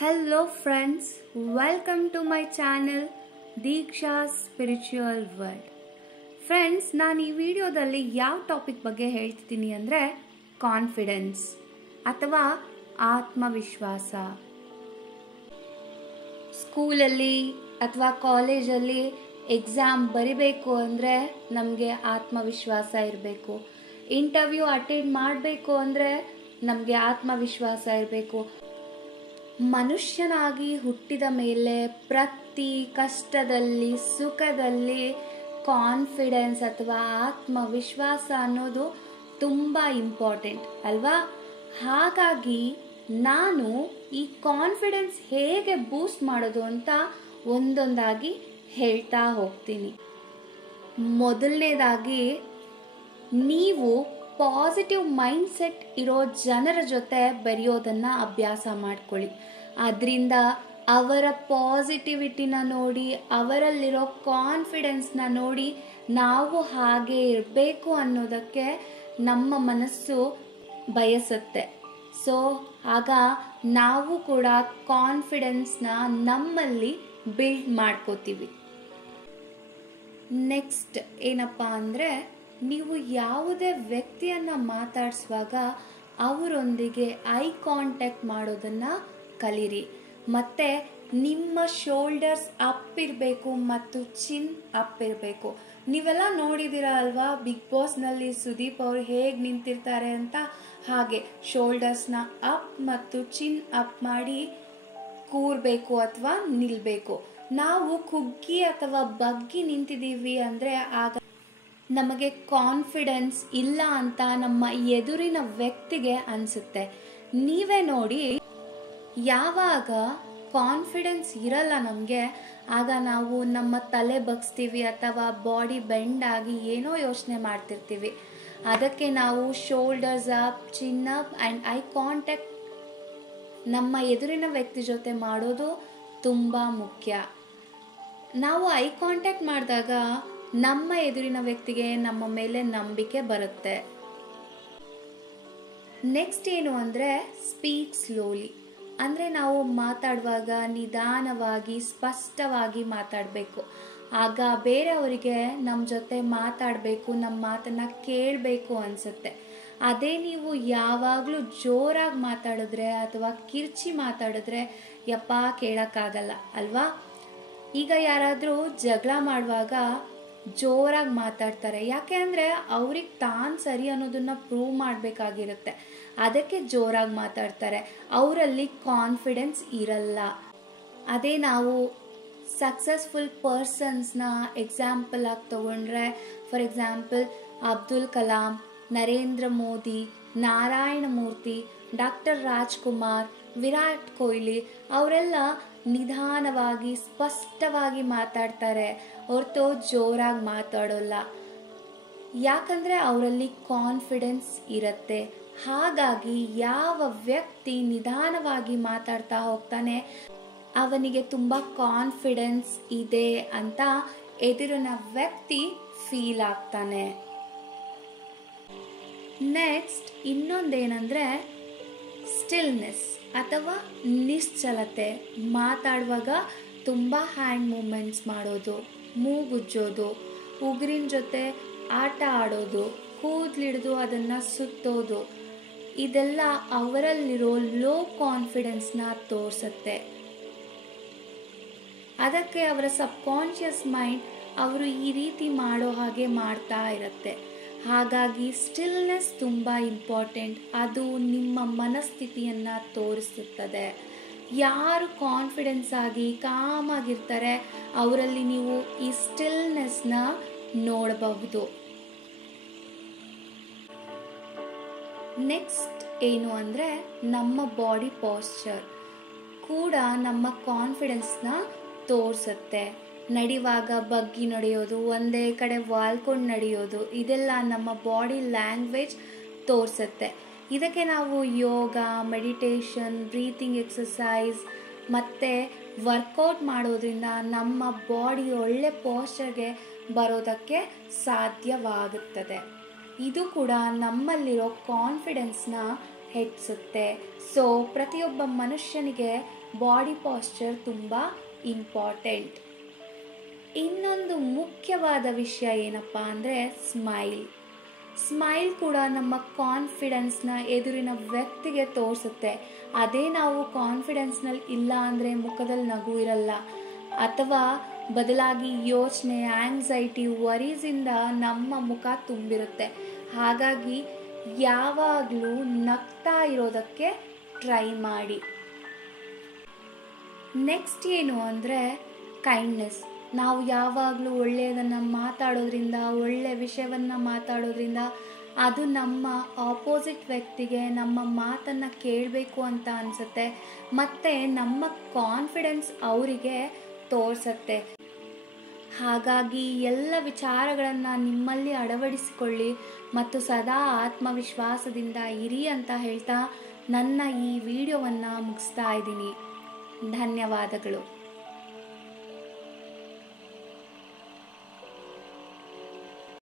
Hello friends, welcome to my channel Deeksha's Spiritual World. Friends, ನಾನು ಈ ವಿಡಿಯೋದಲ್ಲಿ ಯಾವ ಟಾಪಿಕ್ ಬಗ್ಗೆ ಹೇಳ್ತಿದ್ದೀನಿ ಅಂದರೆ ಕಾನ್ಫಿಡೆನ್ಸ್ ಅಥವಾ ಆತ್ಮವಿಶ್ವಾಸ. ಸ್ಕೂಲಲ್ಲಿ ಅಥವಾ ಕಾಲೇಜಲ್ಲಿ ಎಕ್ಸಾಮ್ ಬರಿಬೇಕು ಅಂದರೆ ನಮಗೆ ಆತ್ಮವಿಶ್ವಾಸ ಇರಬೇಕು. ಇಂಟರ್ವ್ಯೂ ಅಟೆಂಡ್ ಮಾಡಬೇಕು ಅಂದರೆ ನಮಗೆ ಆತ್ಮವಿಶ್ವಾಸ ಇರಬೇಕು. ಮನುಷ್ಯನಾಗಿ ಹುಟ್ಟಿದ ಮೇಲೆ ಪ್ರತಿ ಕಷ್ಟದಲ್ಲಿ ಸುಖದಲ್ಲಿ ಕಾನ್ಫಿಡೆನ್ಸ್ ಅಥವಾ ಆತ್ಮವಿಶ್ವಾಸ ಅನ್ನೋದು ತುಂಬ ಇಂಪಾರ್ಟೆಂಟ್ ಅಲ್ವಾ? ಹಾಗಾಗಿ ನಾನು ಈ ಕಾನ್ಫಿಡೆನ್ಸ್ ಹೇಗೆ ಬೂಸ್ಟ್ ಮಾಡೋದು ಅಂತ ಒಂದೊಂದಾಗಿ ಹೇಳ್ತಾ ಹೋಗ್ತೀನಿ. ಮೊದಲನೇದಾಗಿ, ನೀವು ಪಾಸಿಟಿವ್ ಮೈಂಡ್ಸೆಟ್ ಇರೋ ಜನರ ಜೊತೆ ಬೆರೆಯೋದನ್ನು ಅಭ್ಯಾಸ ಮಾಡ್ಕೊಳ್ಳಿ. ಅದರಿಂದ ಅವರ ಪಾಸಿಟಿವಿಟಿನ ನೋಡಿ, ಅವರಲ್ಲಿರೋ ಕಾನ್ಫಿಡೆನ್ಸ್ನ ನೋಡಿ ನಾವು ಹಾಗೆ ಇರಬೇಕು ಅನ್ನೋದಕ್ಕೆ ನಮ್ಮ ಮನಸ್ಸು ಬಯಸುತ್ತೆ. ಸೊ ಆಗ ನಾವು ಕೂಡ ಕಾನ್ಫಿಡೆನ್ಸ್ನ ನಮ್ಮಲ್ಲಿ ಬಿಲ್ಡ್ ಮಾಡ್ಕೋತೀವಿ. ನೆಕ್ಸ್ಟ್ ಏನಪ್ಪ ಅಂದರೆ, ನೀವು ಯಾವುದೇ ವ್ಯಕ್ತಿಯನ್ನು ಮಾತಾಡಿಸುವಾಗ ಅವರೊಂದಿಗೆ ಐ ಕಾಂಟ್ಯಾಕ್ಟ್ ಮಾಡೋದನ್ನು ಕಲೀರಿ. ಮತ್ತು ನಿಮ್ಮ ಶೋಲ್ಡರ್ಸ್ ಅಪ್ ಇರಬೇಕು ಮತ್ತು ಚಿನ್ ಅಪ್ ಇರಬೇಕು. ನೀವೆಲ್ಲ ನೋಡಿದ್ದೀರ ಅಲ್ವಾ, ಬಿಗ್ ಬಾಸ್ನಲ್ಲಿ ಸುದೀಪ್ ಅವರು ಹೇಗೆ ನಿಂತಿರ್ತಾರೆ ಅಂತ. ಹಾಗೆ ಶೋಲ್ಡರ್ಸ್ನ ಅಪ್ ಮತ್ತು ಚಿನ್ ಅಪ್ ಮಾಡಿ ಕೂರಬೇಕು ಅಥವಾ ನಿಲ್ಲಬೇಕು. ನಾವು ಕುಗ್ಗಿ ಅಥವಾ ಬಗ್ಗಿ ನಿಂತಿದ್ದೀವಿ ಅಂದರೆ ಆಗ ನಮಗೆ ಕಾನ್ಫಿಡೆನ್ಸ್ ಇಲ್ಲ ಅಂತ ನಮ್ಮ ಎದುರಿನ ವ್ಯಕ್ತಿಗೆ ಅನಿಸುತ್ತೆ. ನೀವೇ ನೋಡಿ, ಯಾವಾಗ ಕಾನ್ಫಿಡೆನ್ಸ್ ಇರಲ್ಲ ನಮಗೆ, ಆಗ ನಾವು ನಮ್ಮ ತಲೆ ಬಗ್ಸ್ತೀವಿ ಅಥವಾ ಬಾಡಿ ಬೆಂಡ್ ಆಗಿ ಏನೋ ಯೋಚನೆ ಮಾಡ್ತಿರ್ತೀವಿ. ಅದಕ್ಕೆ ನಾವು shoulders up, Chin up and eye contact ನಮ್ಮ ಎದುರಿನ ವ್ಯಕ್ತಿ ಜೊತೆ ಮಾಡೋದು ತುಂಬ ಮುಖ್ಯ. ನಾವು ಐ ಕಾಂಟ್ಯಾಕ್ಟ್ ಮಾಡಿದಾಗ ನಮ್ಮ ಎದುರಿನ ವ್ಯಕ್ತಿಗೆ ನಮ್ಮ ಮೇಲೆ ನಂಬಿಕೆ ಬರುತ್ತೆ. ನೆಕ್ಸ್ಟ್ ಏನು ಅಂದರೆ, ಸ್ಪೀಕ್ ಸ್ಲೋಲಿ. ಅಂದರೆ ನಾವು ಮಾತಾಡುವಾಗ ನಿಧಾನವಾಗಿ ಸ್ಪಷ್ಟವಾಗಿ ಮಾತಾಡಬೇಕು. ಆಗ ಬೇರೆಯವರಿಗೆ ನಮ್ಮ ಜೊತೆ ಮಾತಾಡಬೇಕು, ನಮ್ಮ ಮಾತನ್ನು ಕೇಳಬೇಕು ಅನಿಸುತ್ತೆ. ಅದೇ ನೀವು ಯಾವಾಗಲೂ ಜೋರಾಗಿ ಮಾತಾಡಿದ್ರೆ ಅಥವಾ ಕಿರ್ಚಿ ಮಾತಾಡಿದ್ರೆ ಯಪ್ಪ ಕೇಳೋಕ್ಕಾಗಲ್ಲ ಅಲ್ವಾ? ಈಗ ಯಾರಾದರೂ ಜಗಳ ಮಾಡುವಾಗ ಜೋರಾಗಿ ಮಾತಾಡ್ತಾರೆ. ಯಾಕೆ ಅಂದರೆ ಅವ್ರಿಗೆ ತಾನು ಸರಿ ಅನ್ನೋದನ್ನು ಪ್ರೂವ್ ಮಾಡಬೇಕಾಗಿರುತ್ತೆ. ಅದಕ್ಕೆ ಜೋರಾಗಿ ಮಾತಾಡ್ತಾರೆ. ಅವರಲ್ಲಿ ಕಾನ್ಫಿಡೆನ್ಸ್ ಇರಲ್ಲ. ಅದೇ ನಾವು ಸಕ್ಸಸ್ಫುಲ್ ಪರ್ಸನ್ಸ್ನ ಎಕ್ಸಾಂಪಲ್ ಆಗಿ ತಗೊಂಡ್ರೆ, for example Abdul Kalam, Narendra Modi, Narayana Murthy, doctor Rajkumar, Virat Kohli ಅವರೆಲ್ಲ ನಿಧಾನವಾಗಿ ಸ್ಪಷ್ಟವಾಗಿ ಮಾತಾಡ್ತಾರೆ ಹೊರತು ಜೋರಾಗಿ ಮಾತಾಡೋಲ್ಲ. ಯಾಕಂದರೆ ಅವರಲ್ಲಿ ಕಾನ್ಫಿಡೆನ್ಸ್ ಇರುತ್ತೆ. ಹಾಗಾಗಿ ಯಾವ ವ್ಯಕ್ತಿ ನಿಧಾನವಾಗಿ ಮಾತಾಡ್ತಾ ಹೋಗ್ತಾನೆ ಅವನಿಗೆ ತುಂಬ ಕಾನ್ಫಿಡೆನ್ಸ್ ಇದೆ ಅಂತ ಎದುರಿನ ವ್ಯಕ್ತಿ ಫೀಲ್ ಆಗ್ತಾನೆ. ನೆಕ್ಸ್ಟ್ ಇನ್ನೊಂದೇನೆಂದರೆ ಸ್ಟಿಲ್ನೆಸ್ ಅಥವಾ ನಿಶ್ಚಲತೆ. ಮಾತಾಡುವಾಗ ತುಂಬ ಹ್ಯಾಂಡ್ ಮೂಮೆಂಟ್ಸ್ ಮಾಡೋದು, ಮೂಗುಜ್ಜೋದು, ಉಗುರಿನ ಜೊತೆ ಆಟ ಆಡೋದು, ಕೂದಲಿಡಿದು ಅದನ್ನು ಸುತ್ತೋದು, ಇದೆಲ್ಲ ಅವರಲ್ಲಿರೋ ಲೋ ಕಾನ್ಫಿಡೆನ್ಸ್ನ ತೋರಿಸುತ್ತೆ. ಅದಕ್ಕೆ ಅವರ ಸಬ್ಕಾನ್ಷಿಯಸ್ ಮೈಂಡ್ ಅವರು ಈ ರೀತಿ ಮಾಡೋ ಹಾಗೆ ಮಾಡ್ತಾ ಇರುತ್ತೆ. ಹಾಗಾಗಿ ಸ್ಟಿಲ್ನೆಸ್ ತುಂಬ ಇಂಪಾರ್ಟೆಂಟ್. ಅದು ನಿಮ್ಮ ಮನಸ್ಥಿತಿಯನ್ನು ತೋರಿಸುತ್ತದೆ. ಯಾರು ಕಾನ್ಫಿಡೆನ್ಸ್ ಆಗಿ ಕಾಮಾಗಿರ್ತಾರೆ ಅವರಲ್ಲಿ ನೀವು ಈ ಸ್ಟಿಲ್ನೆಸ್ನ ನೋಡಬಹುದು. ನೆಕ್ಸ್ಟ್ ಏನು ಅಂದರೆ, ನಮ್ಮ ಬಾಡಿ ಪಾಶ್ಚರ್ ಕೂಡ ನಮ್ಮ ಕಾನ್ಫಿಡೆನ್ಸ್ನ ತೋರಿಸುತ್ತೆ. ನಡೆಯುವಾಗ ಬಗ್ಗಿ ನಡೆಯೋದು, ಒಂದೇ ಕಡೆ ವಾಲ್ಕೊಂಡು ನಡೆಯೋದು, ಇದೆಲ್ಲ ನಮ್ಮ ಬಾಡಿ ಲ್ಯಾಂಗ್ವೇಜ್ ತೋರಿಸುತ್ತೆ. ಇದಕ್ಕೆ ನಾವು ಯೋಗ, ಮೆಡಿಟೇಷನ್, ಬ್ರೀತಿಂಗ್ ಎಕ್ಸಸೈಸ್ ಮತ್ತು ವರ್ಕೌಟ್ ಮಾಡೋದ್ರಿಂದ ನಮ್ಮ ಬಾಡಿ ಒಳ್ಳೆ ಪಾಶ್ಚರ್ಗೆ ಬರೋದಕ್ಕೆ ಸಾಧ್ಯವಾಗುತ್ತದೆ. ಇದು ಕೂಡ ನಮ್ಮಲ್ಲಿರೋ ಕಾನ್ಫಿಡೆನ್ಸ್ನ ಹೆಚ್ಚಿಸುತ್ತೆ. ಸೊ ಪ್ರತಿಯೊಬ್ಬ ಮನುಷ್ಯನಿಗೆ ಬಾಡಿ ಪಾಶ್ಚರ್ ತುಂಬ ಇಂಪಾರ್ಟೆಂಟ್. ಇನ್ನೊಂದು ಮುಖ್ಯವಾದ ವಿಷಯ ಏನಪ್ಪ ಅಂದರೆ ಸ್ಮೈಲ್ ಕೂಡ ನಮ್ಮ ಕಾನ್ಫಿಡೆನ್ಸ್ನ ಎದುರಿನ ವ್ಯಕ್ತಿಗೆ ತೋರಿಸುತ್ತೆ. ಅದೇ ನಾವು ಕಾನ್ಫಿಡೆನ್ಸ್ನಲ್ಲಿ ಇಲ್ಲ ಅಂದರೆ ಮುಖದಲ್ಲಿ ನಗು ಇರಲ್ಲ, ಅಥವಾ ಬದಲಾಗಿ ಯೋಚನೆ, ಆಂಗ್ಸೈಟಿ, ವರೀಸಿಂದ ನಮ್ಮ ಮುಖ ತುಂಬಿರುತ್ತೆ. ಹಾಗಾಗಿ ಯಾವಾಗಲೂ ನಗ್ತಾ ಇರೋದಕ್ಕೆ ಟ್ರೈ ಮಾಡಿ. ನೆಕ್ಸ್ಟ್ ಏನು ಅಂದರೆ ಕೈಂಡ್ನೆಸ್. ನಾವು ಯಾವಾಗಲೂ ಒಳ್ಳೆಯದನ್ನು ಮಾತಾಡೋದ್ರಿಂದ, ಒಳ್ಳೆಯ ವಿಷಯವನ್ನು ಮಾತಾಡೋದ್ರಿಂದ ಅದು ನಮ್ಮ ಆಪೋಸಿಟ್ ವ್ಯಕ್ತಿಗೆ ನಮ್ಮ ಮಾತನ್ನು ಕೇಳಬೇಕು ಅಂತ ಅನಿಸುತ್ತೆ, ಮತ್ತು ನಮ್ಮ ಕಾನ್ಫಿಡೆನ್ಸ್ ಅವರಿಗೆ ತೋರಿಸುತ್ತೆ. ಹಾಗಾಗಿ ಎಲ್ಲ ವಿಚಾರಗಳನ್ನು ನಿಮ್ಮಲ್ಲಿ ಅಳವಡಿಸಿಕೊಳ್ಳಿ ಮತ್ತು ಸದಾ ಆತ್ಮವಿಶ್ವಾಸದಿಂದ ಇರಿ ಅಂತ ಹೇಳ್ತಾ ನನ್ನ ಈ ವಿಡಿಯೋವನ್ನು ಮುಗಿಸ್ತಾ ಇದ್ದೀನಿ. ಧನ್ಯವಾದಗಳು.